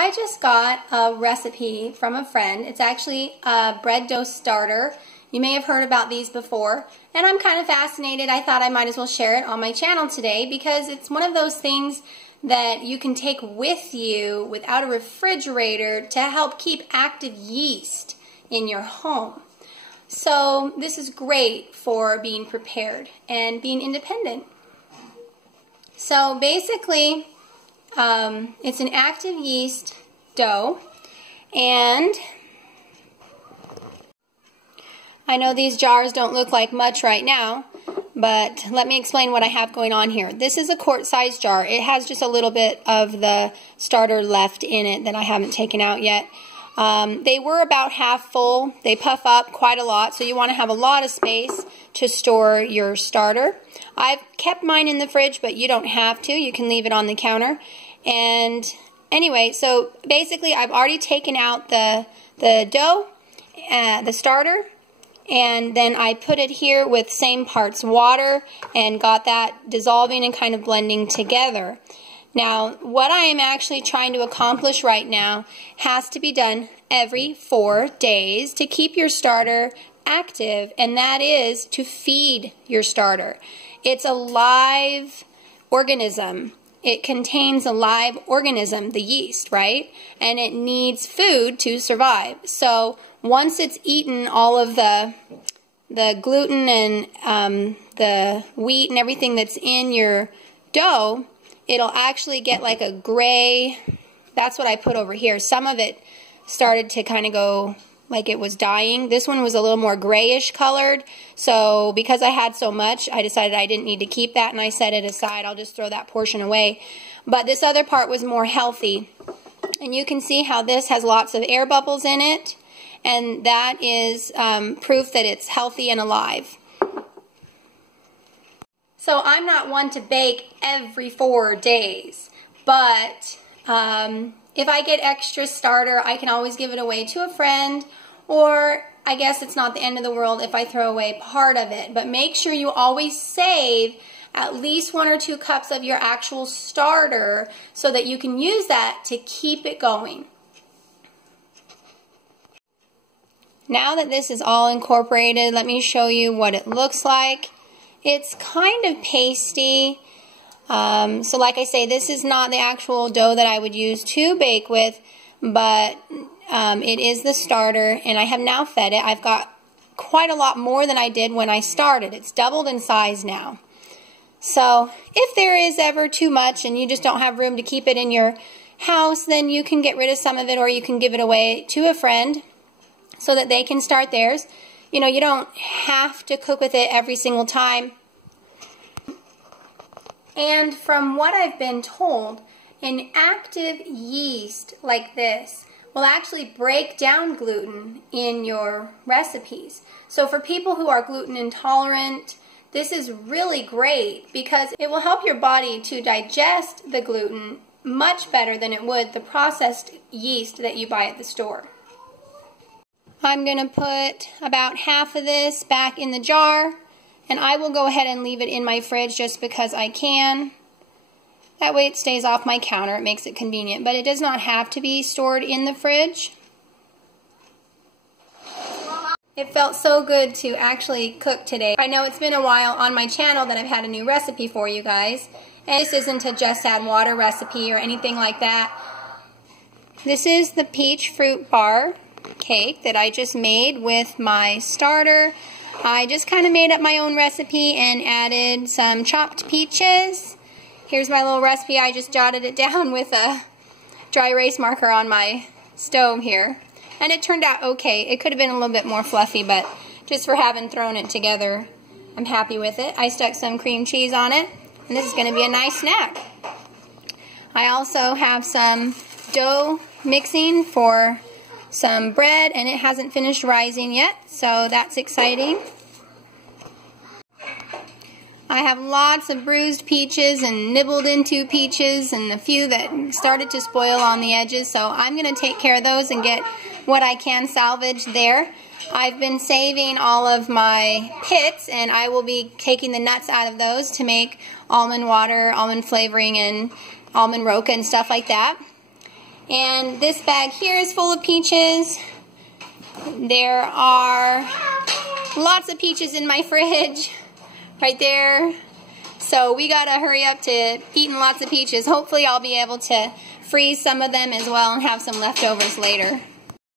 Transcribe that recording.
I just got a recipe from a friend. It's actually a bread dough starter. You may have heard about these before, and I'm kind of fascinated. I thought I might as well share it on my channel today because it's one of those things that you can take with you without a refrigerator to help keep active yeast in your home. So this is great for being prepared and being independent. So basically, it's an active yeast dough, and I know these jars don't look like much right now, but let me explain what I have going on here. This is a quart-sized jar. It has just a little bit of the starter left in it that I haven't taken out yet. They were about half full. They puff up quite a lot, so you want to have a lot of space to store your starter. I've kept mine in the fridge, but you don't have to. You can leave it on the counter. And anyway, so basically I've already taken out the dough, the starter, and then I put it here with same parts water and got that dissolving and kind of blending together. Now, what I am actually trying to accomplish right now has to be done every 4 days to keep your starter active, and that is to feed your starter. It's a live organism. It contains a live organism, the yeast, right? And it needs food to survive. So once it's eaten all of the gluten and the wheat and everything that's in your dough, it'll actually get like a gray, that's what I put over here. Some of it started to kind of go like it was dying. This one was a little more grayish colored, so because I had so much, I decided I didn't need to keep that, and I set it aside. I'll just throw that portion away. But this other part was more healthy, and you can see how this has lots of air bubbles in it, and that is proof that it's healthy and alive. So I'm not one to bake every 4 days, but if I get extra starter, I can always give it away to a friend, or I guess it's not the end of the world if I throw away part of it. But make sure you always save at least 1 or 2 cups of your actual starter so that you can use that to keep it going. Now that this is all incorporated, let me show you what it looks like. It's kind of pasty. So like I say, this is not the actual dough that I would use to bake with, but it is the starter, and I have now fed it. I've got quite a lot more than I did when I started. It's doubled in size now. So if there is ever too much and you just don't have room to keep it in your house, then you can get rid of some of it, or you can give it away to a friend so that they can start theirs. You know, you don't have to cook with it every single time. And from what I've been told, an active yeast like this will actually break down gluten in your recipes. So for people who are gluten intolerant, this is really great because it will help your body to digest the gluten much better than it would the processed yeast that you buy at the store. I'm going to put about half of this back in the jar, and I will go ahead and leave it in my fridge just because I can. That way it stays off my counter. It makes it convenient, but it does not have to be stored in the fridge. It felt so good to actually cook today. I know it's been a while on my channel that I've had a new recipe for you guys, and this isn't a just add water recipe or anything like that. This is the peach fruit bar cake that I just made with my starter. I just kind of made up my own recipe and added some chopped peaches. Here's my little recipe. I just jotted it down with a dry erase marker on my stove here. And it turned out okay. It could have been a little bit more fluffy, but just for having thrown it together, I'm happy with it. I stuck some cream cheese on it, and this is going to be a nice snack. I also have some dough mixing for some bread, and it hasn't finished rising yet, so that's exciting. I have lots of bruised peaches and nibbled into peaches and a few that started to spoil on the edges, so I'm going to take care of those and get what I can salvage there. I've been saving all of my pits, and I will be taking the nuts out of those to make almond water, almond flavoring, and almond roca and stuff like that. And this bag here is full of peaches. There are lots of peaches in my fridge right there. So we gotta hurry up to eating lots of peaches. Hopefully I'll be able to freeze some of them as well and have some leftovers later.